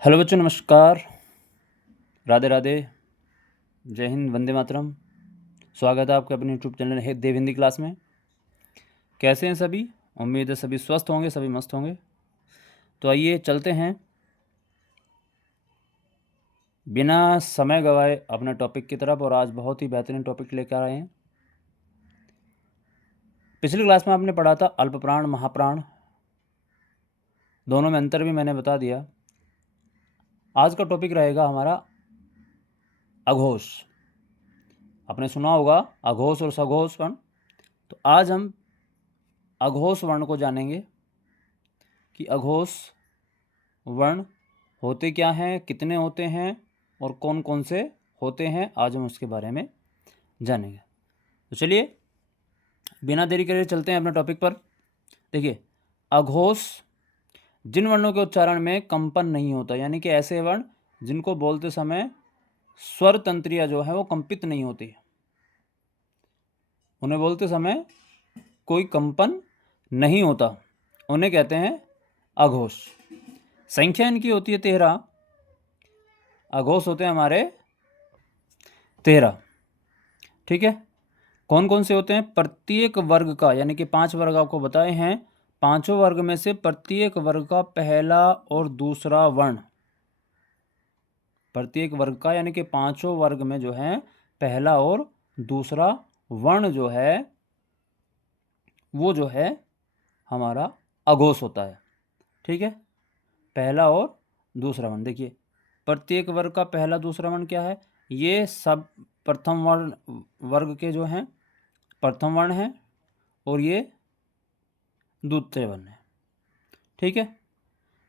Hello बच्चों, नमस्कार। राधे राधे। जय हिंद, वंदे मातरम। स्वागत है आपका अपने यूट्यूब चैनल है देव हिंदी क्लास में। कैसे हैं सभी? उम्मीद है सभी स्वस्थ होंगे, सभी मस्त होंगे। तो आइए चलते हैं बिना समय गवाए अपने टॉपिक की तरफ। और आज बहुत ही बेहतरीन टॉपिक लेकर आए हैं। पिछली क्लास में आपने पढ़ा था अल्प प्राण महाप्राण, दोनों में अंतर भी मैंने बता दिया। आज का टॉपिक रहेगा हमारा अघोष। आपने सुना होगा अघोष और सघोष वर्ण। तो आज हम अघोष वर्ण को जानेंगे कि अघोष वर्ण होते क्या हैं, कितने होते हैं और कौन कौन से होते हैं। आज हम उसके बारे में जानेंगे। तो चलिए बिना देरी करे चलते हैं अपने टॉपिक पर। देखिए, अघोष जिन वर्णों के उच्चारण में कंपन नहीं होता, यानी कि ऐसे वर्ण जिनको बोलते समय स्वर तंत्रियाँ जो है वो कंपित नहीं होती, उन्हें बोलते समय कोई कंपन नहीं होता, उन्हें कहते हैं अघोष। संख्या इनकी होती है 13। अघोष होते हैं हमारे 13। ठीक है। कौन कौन से होते हैं? प्रत्येक वर्ग का, यानी कि 5 वर्ग आपको बताए हैं, पांचों वर्ग में से प्रत्येक वर्ग का पहला और दूसरा वर्ण, प्रत्येक वर्ग का यानी कि पांचों वर्ग में जो है पहला और दूसरा वर्ण जो है वो जो है हमारा अघोष होता है। ठीक है, पहला और दूसरा वर्ण। देखिए, प्रत्येक वर्ग का पहला दूसरा वर्ण क्या है? ये सब प्रथम वर्ण वर्ग के जो हैं प्रथम वर्ण है और ये द्वितीय वर्ण है। ठीक है,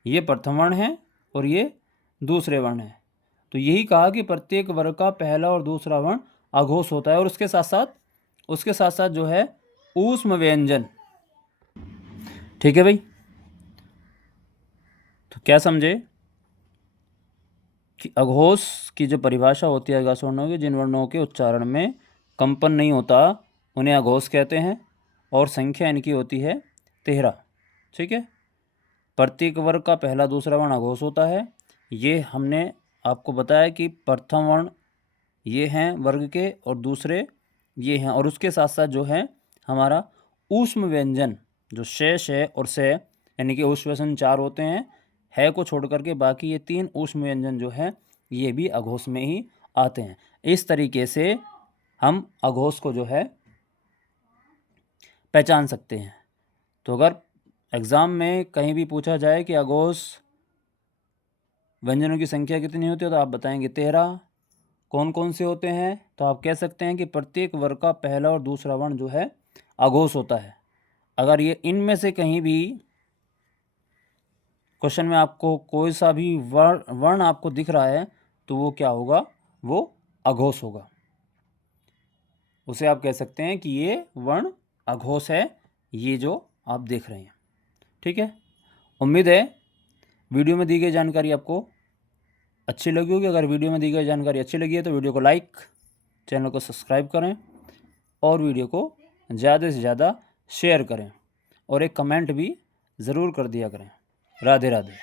ये प्रथम वर्ण है और ये दूसरे वर्ण है। तो यही कहा कि प्रत्येक वर्ग का पहला और दूसरा वर्ण अघोष होता है। और उसके साथ साथ जो है ऊष्म व्यंजन। ठीक है भाई, तो क्या समझे कि अघोष की जो परिभाषा होती है अघोष वर्णों की, जिन वर्णों के उच्चारण में कंपन नहीं होता उन्हें अघोष कहते हैं। और संख्या इनकी होती है 13। ठीक है, प्रत्येक वर्ग का पहला दूसरा वर्ण अघोष होता है। ये हमने आपको बताया कि प्रथम वर्ण ये हैं वर्ग के और दूसरे ये हैं। और उसके साथ साथ जो है हमारा ऊष्म व्यंजन, जो शेष है और से, यानी कि ऊष्म व्यंजन 4 होते हैं, है को छोड़ करके बाकी ये 3 ऊष्म व्यंजन जो है ये भी अघोष में ही आते हैं। इस तरीके से हम अघोष को जो है पहचान सकते हैं। तो अगर एग्ज़ाम में कहीं भी पूछा जाए कि अघोष व्यंजनों की संख्या कितनी होती है, तो आप बताएंगे 13। कौन कौन से होते हैं? तो आप कह सकते हैं कि प्रत्येक वर्ग का पहला और दूसरा वर्ण जो है अघोष होता है। अगर ये इनमें से कहीं भी क्वेश्चन में आपको कोई सा भी वर्ण आपको दिख रहा है तो वो क्या होगा? वो अघोष होगा। उसे आप कह सकते हैं कि ये वर्ण अघोष है, ये जो आप देख रहे हैं। ठीक है, उम्मीद है वीडियो में दी गई जानकारी आपको अच्छी लगी होगी। अगर वीडियो में दी गई जानकारी अच्छी लगी है तो वीडियो को लाइक, चैनल को सब्सक्राइब करें और वीडियो को ज़्यादा से ज़्यादा शेयर करें और एक कमेंट भी ज़रूर कर दिया करें। राधे राधे।